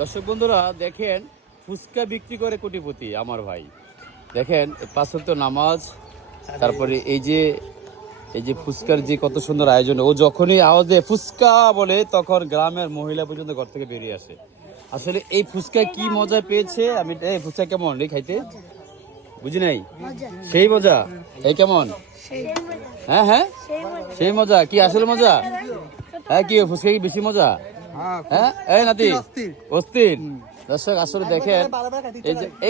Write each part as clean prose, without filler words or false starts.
দর্শক বন্ধুরা দেখেন, ফুচকা বিক্রি করে কোটিপতি আমার ভাই। দেখেন 5 ওয়াক্ত নামাজ, তারপরে এই যে ফুচকার যে কত সুন্দর আয়োজন। ও যখনই আওয়াজে ফুচকা বলে তখন গ্রামের মহিলা পর্যন্ত ঘর থেকে বেরিয়ে আসে। আসলে এই ফুচকা কি মজা পেয়েছে। আমি এই ফুচকা কেমন রে খাইতে বুঝি নাই, সেই মজা। এই কেমন? হ্যাঁ হ্যাঁ সেই মজা। কি আসলে মজা? হ্যাঁ কি ফুচকা কি বেশি মজা? হ্যাঁ এই নাতি অস্থির। দর্শক আসলে দেখেন,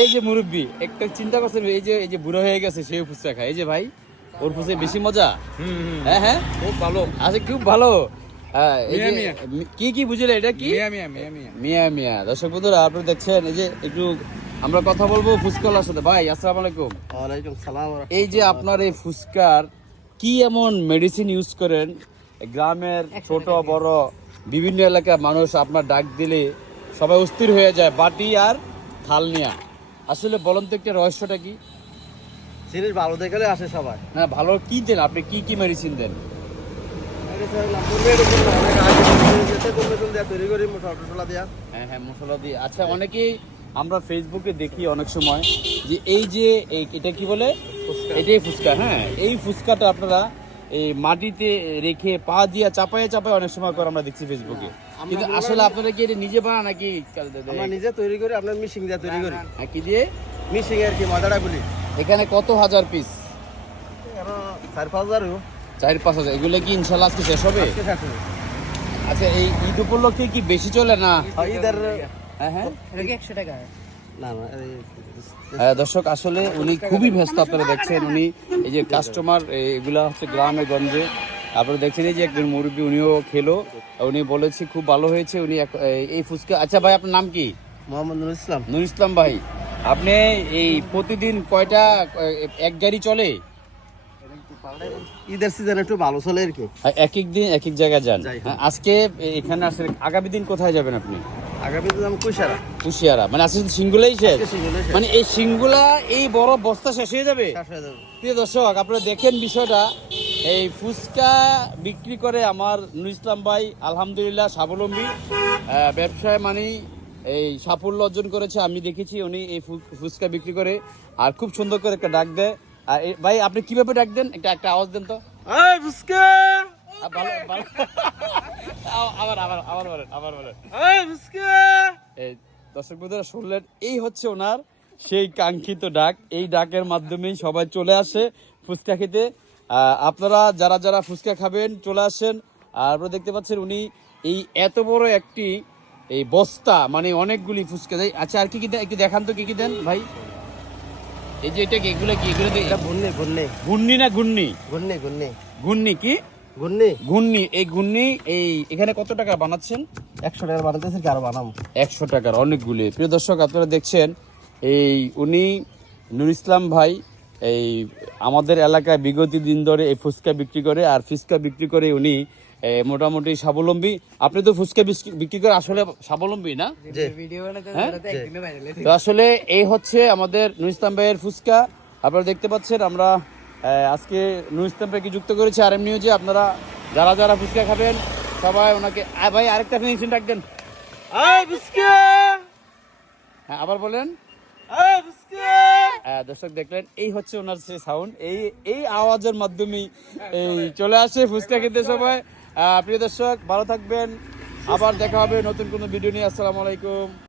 এই যে মুরব্বী একটা চিন্তা করছেন, এই যে বুড়ো হয়ে গেছে সেই ফুচকা খায়। এই যে ভাই, ওর ফুচকা বেশি মজা। হ্যাঁ হ্যাঁ খুব ভালো আছে, খুব ভালো। হ্যাঁ কি কি বুঝলে এটা কি মিয়া মিয়া। দর্শক বন্ধুরা আপনারা দেখছেন, এই যে একটু আমরা কথা বলবো ফুচকার সাথে। ভাই আসসালামু আলাইকুম। ওয়ালাইকুম সালাম। এই যে আপনার এই ফুচকার কি এমন মেডিসিন ইউজ করেন? গ্রামের ছোট বড় বিভিন্ন এলাকার মানুষ আপনার ডাক দিলে সবাই অস্থির হয়ে যায় বাটি আর থাল নিয়ে। আসলে বলেন তো একটা রহস্যটা কি? জিনিস ভালো দেখলে আসে সবাই। না ভালো কি দেন আপনি? কি কি মেডিসিন দেন? হ্যাঁ হ্যাঁ মশলা দিয়ে। আচ্ছা অনেকেই আমরা ফেসবুকে দেখি অনেক সময় যে এই যে এটা কি বলে, এটাই ফুচকা। হ্যাঁ এই ফুচকাটা আপনারা এই মাটিতে রেখে পা দিয়ে চাপায়ে চাপায়ে অনেক সময় করে আমরা দেখছি ফেসবুকে। কিন্তু আসলে আপনারা কি এটা নিজে বানান নাকি? আমরা নিজে তৈরি করি, আপনার মিশিং দিয়ে তৈরি করি। কি দিয়ে মিশিং আর কি মজাটা বলি। এখানে কত হাজার পিস? 4-5 হাজার। 4-5 হাজার। এগুলো কি ইনশাল্লাহ আজকে শেষ হবে? আচ্ছা এই ঈদ উপলক্ষে কি বেশি চলে না? ঈদের হ্যাঁ হ্যাঁ 100 টাকা না না। দর্শক আসলে উনি খুবই ব্যস্ত। আপনারা দেখছেন উনি এই যে কাস্টমার এগুলা হচ্ছে গ্রামে গঞ্জে। আপনারা দেখছেন এই যে একজন মুরব্বী, উনিও খেলো, উনি বলেছে খুব ভালো হয়েছে। উনি এই ফুচকা। আচ্ছা ভাই আপনার নাম কি? মোহাম্মদ নুরুল ইসলাম। নুরুল ইসলাম ভাই, আপনি এই প্রতিদিন কয়টা এক গাড়ি চলে? ঈদের সিজন একটু ভালো চলে আর কি। এক এক দিন এক এক জায়গায় যান। আজকে এখানে আসলে আগামী দিন কোথায় যাবেন আপনি? আগামী দিন আমি কুশিয়ারা। মানে আজকে সিঙ্গুলাই শেষ। মানে এই সিঙ্গুলা এই বড় বস্তা শেষ হয়ে যাবে। প্রিয় দর্শক আপনারা দেখেন বিষয়টা, এই ফুচকা বিক্রি করে আমার নুরুল ইসলাম ভাই আলহামদুলিল্লাহ স্বাবলম্বী ব্যবসায়, মানে এই সাফল্য অর্জন করেছে। আমি দেখেছি উনি এই ফুচকা বিক্রি করে আর খুব সুন্দর করে একটা ডাক দেয়। আর ভাই আপনি কিভাবে ডাক দেন? একটা আওয়াজ দেন তো। ফুচকা ভালো ভালো। আবার বলেন। এই দর্শক বন্ধুরা শুনলেন, এই হচ্ছে ওনার সেই কাঙ্ক্ষিত ডাক। এই ডাকের মাধ্যমেই সবাই চলে আসে ফুচকা খেতে। আপনারা যারা যারা ফুচকা খাবেন চলে আসেন। আর আপনারা দেখতে পাচ্ছেন উনি এই এত বড় একটি এই বস্তা, মানে অনেকগুলি ফুচকা দেয়। আচ্ছা আর কি কি একটু দেখান তো, কি কি দেন ভাই? এই যে এটা কি, এগুলো কি? এগুলো ঘুন্নি না ঘুন্নি? ঘুন্নি কি? ঘুন্নি। এই ঘুন্নি এই এখানে কত টাকা বানাচ্ছেন? 100 টাকা বানাতেছি, আরো বানাবো 100 টাকার অনেকগুলি। প্রিয় দর্শক আপনারা দেখছেন, এই উনি নুরুল ইসলাম ভাই এই আমাদের এলাকায় বিগত দিন ধরে এই ফুচকা বিক্রি করে। আর ফুচকা বিক্রি করে উনি মোটামুটি স্বাবলম্বী। আপনি তো ফুচকা বিক্রি করে আসলে স্বাবলম্বী না? তো আসলে এই হচ্ছে আমাদের নুরুল ইসলাম ভাইয়ের ফুচকা। আপনারা দেখতে পাচ্ছেন আমরা আজকে নুরুল ইসলাম ভাইকে যুক্ত করেছি RM নিউজে। আপনারা যারা যারা ফুচকা খাবেন সবাই ওনাকে ভাই আরেকটা ফিনিশিং রাখবেন। হ্যাঁ আবার বলেন। দর্শক দেখলেন, এই হচ্ছে ওনার সেই সাউন্ড। এই আওয়াজের মাধ্যমেই এই চলে আসে ফুচকা খেতে সবাই। প্রিয় দর্শক ভালো থাকবেন, আবার দেখা হবে নতুন কোনো ভিডিও নিয়ে। আসসালামু আলাইকুম।